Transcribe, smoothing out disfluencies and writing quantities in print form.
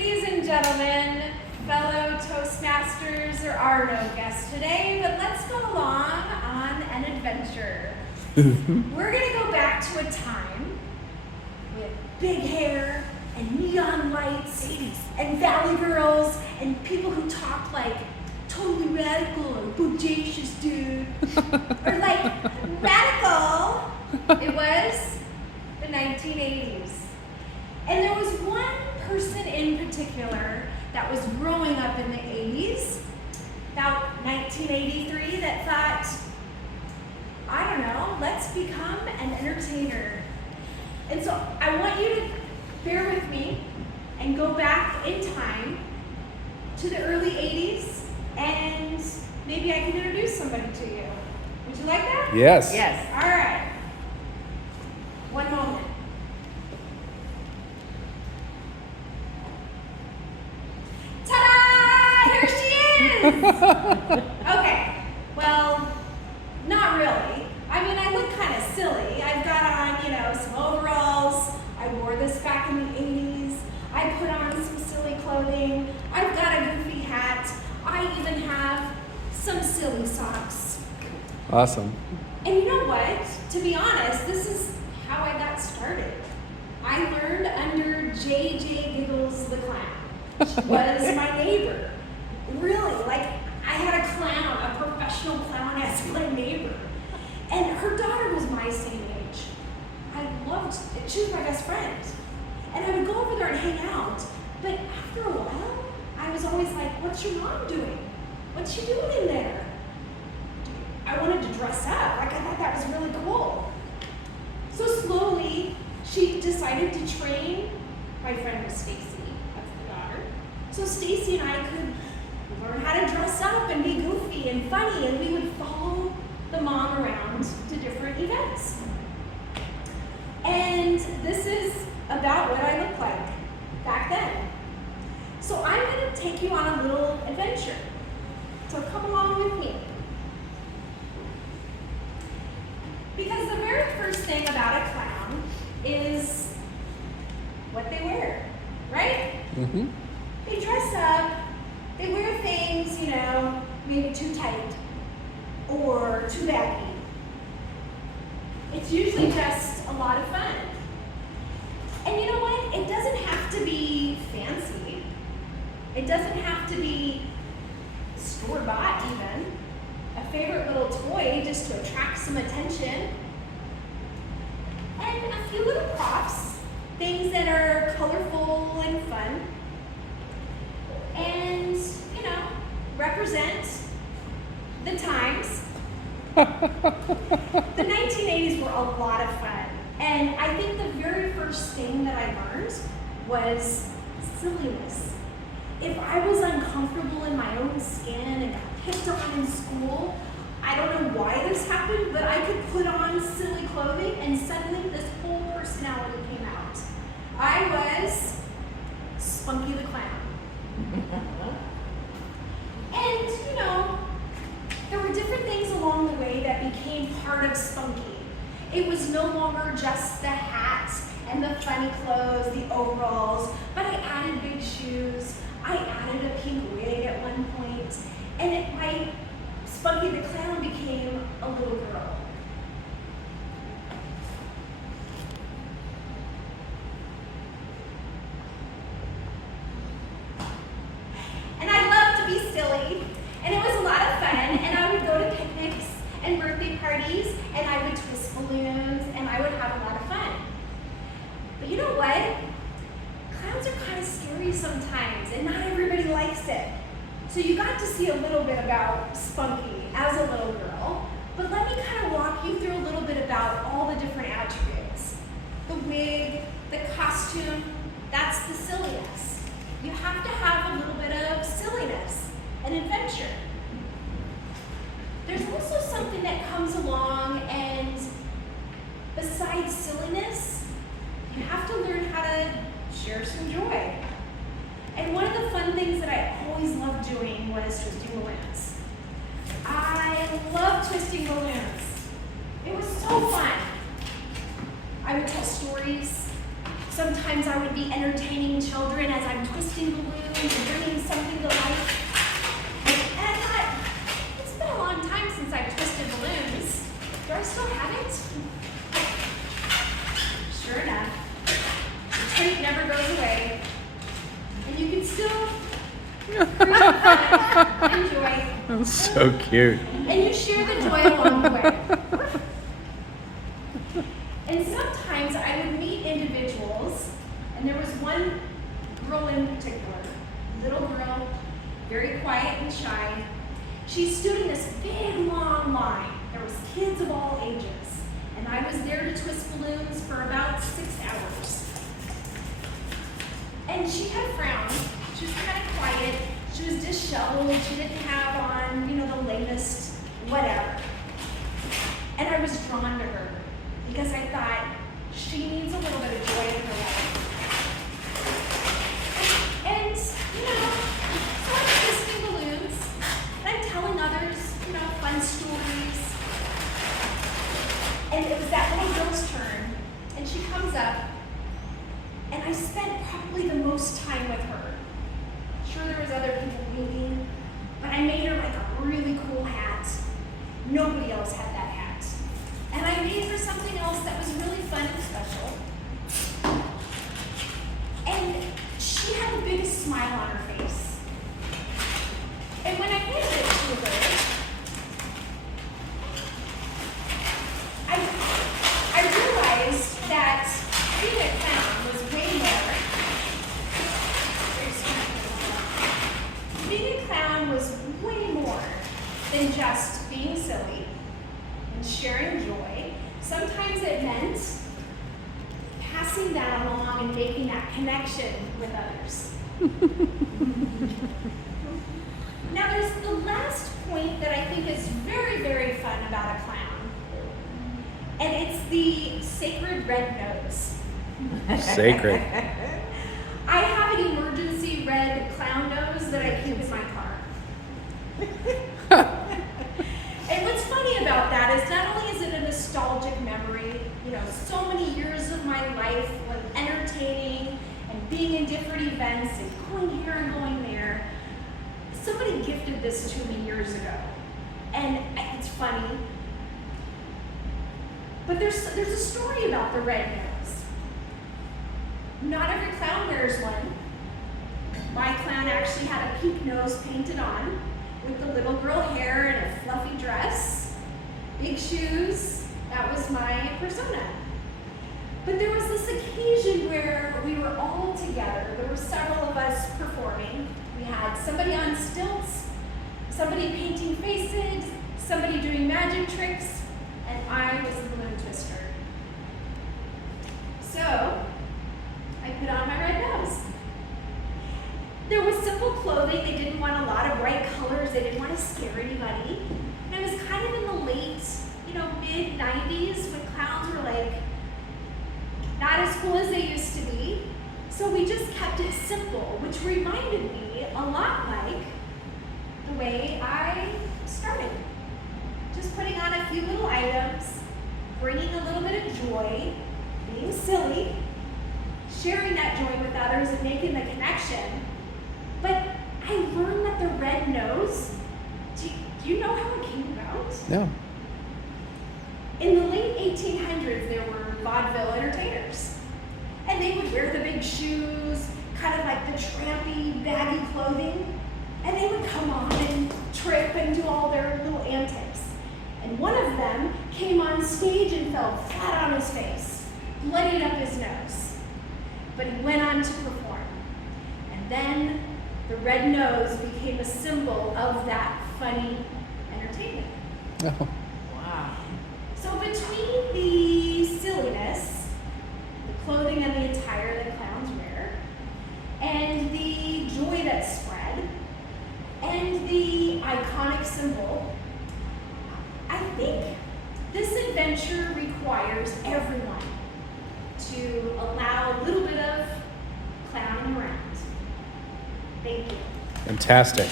Ladies and gentlemen, fellow Toastmasters, there are no guests today, but let's go along on an adventure. We're going to go back to a time with big hair and neon lights and valley girls and people who talked like totally radical or bodacious dude or like radical. It was the 1980s. And there was one person in particular that was growing up in the 80s, about 1983, that thought, I don't know, let's become an entertainer. And so I want you to bear with me and go back in time to the early 80s, and maybe I can introduce somebody to you. Would you like that? Yes. Yes. All right. One moment. Ta-da! Here she is! Okay, well, not really. I mean, I look kind of silly. I've got on, some overalls. I wore this back in the 80s. I put on some silly clothing. I've got a goofy hat. I even have some silly socks. Awesome. And you know what? To be honest, this is how I got started. I learned under J.J. Giggles the Clown. She was my neighbor. Really, like I had a clown, a professional clown as my neighbor. And her daughter was my same age. She was my best friend. And I would go over there and hang out. But after a while, I was always like, what's your mom doing? What's she doing in there? I wanted to dress up. Like I thought that was really cool. So slowly, she decided to train. My friend was Stacy. That's the daughter. So Stacy and I could learn how to dress up and be goofy and funny, and we would follow the mom around to different events. And this is about what I looked like back then. So I'm going to take you on a little adventure. So come along with me. Because the very first thing about a clown is what they wear, right? Mm-hmm. They dress up, they wear things, maybe too tight or too baggy. It's usually just a lot of fun. And you know what? It doesn't have to be fancy. It doesn't have to be store-bought even. A favorite little toy just to attract some attention. And a few little props, things that are colorful and fun. And, represent the times. The 1980s were a lot of fun. And I think the very first thing that I learned was silliness. If I was uncomfortable in my own skin and got picked on in school, I don't know why this happened, but I could put on silly clothing and suddenly this whole personality came out. I was Spunky the Clown. And, there were different things along the way that became part of Spunky. It was no longer just the hat and the funny clothes, the overalls, but I added big shoes. I added a pink wig at one point, and my Spunky the Clown became a little girl. And I loved to be silly, and it was a lot of fun, and I would go to picnics and birthday parties, and I would twist balloons, and I would have a lot of fun. But you know what? Clowns are kind of scary sometimes, and not everybody likes it. So you got to see a little bit about Spunky as a little girl, but let me kind of walk you through a little bit about all the different attributes. The wig, the costume, that's the silliness. You have to have a little bit of silliness and adventure. There's also something that comes along, and besides silliness, you have to learn how to share some joy. And one of the fun things that I always loved doing was twisting balloons. I love twisting balloons. It was so fun. I would tell stories. Sometimes I would be entertaining children as I'm twisting balloons and bringing something to life. And I thought, it's been a long time since I've twisted balloons. Do I still have it? Sure enough, the treat never goes away. And you can still enjoy. That's so cute. And you share the joy along the way. And sometimes I would meet individuals, and there was one girl in particular, little girl, very quiet and shy. She stood in this big long line. There was kids of all ages, and I was there to twist balloons for about 6 hours. And she had a frown. She was kind of quiet. She was disheveled. She didn't have on, the latest whatever. And I was drawn to her because I thought she needs a little bit of joy in her life. And, so I'm twisting balloons, and I'm telling others, fun stories. And it was that little girl's turn, and she comes up, and I spent probably the most time with her. Sure, there was other people waiting, but I made her like a really cool hat. Nobody else had that hat. And I made her something else that was really fun and special. And she had the biggest smile on her face. And when I handed it to her, I realized that being a clown was way more. Being a clown was way more than just being silly and sharing joy. Sometimes it meant passing that along and making that connection with others. Now there's the last point that I think is very, very fun about a clown. And it's the sacred red nose. Sacred. I have an emergency red clown nose that I keep in my car. And what's funny about that is not only is it a nostalgic memory, so many years of my life with entertaining and being in different events and going here and going there. Somebody gifted this to me years ago, and it's funny. But there's a story about the red nose. Not every clown wears one. My clown actually had a pink nose painted on, with the little girl hair and a fluffy dress, big shoes. That was my persona. But there was this occasion where we were all together. There were several of us performing. We had somebody on stilts, somebody painting faces, somebody doing magic tricks, and I was a balloon twister. So, I put on my red nose. There was simple clothing. They didn't want a lot of bright colors. They didn't want to scare anybody. And it was kind of in the late, mid-90s when clowns were not as cool as they used to be. So we just kept it simple, which reminded me a lot like the way I started. Just putting on a few little items, bringing a little bit of joy, being silly, sharing that joy with others and making the connection. But I learned that the red nose, do you know how it came about? No. In the late 1800s, there were vaudeville entertainers. And they would wear the big shoes, kind of like the trampy, baggy clothing. And they would come on and trip and do all their little antics. And one of them came on stage and fell flat on his face, bloodied up his nose. But he went on to perform. And then the red nose became a symbol of that funny entertainment. Oh. Wow. So between the silliness, the clothing and the attire that clowns wear, and the joy that's spread, and the iconic symbol, I think this adventure requires everyone to allow a little bit of clowning around. Thank you. Fantastic.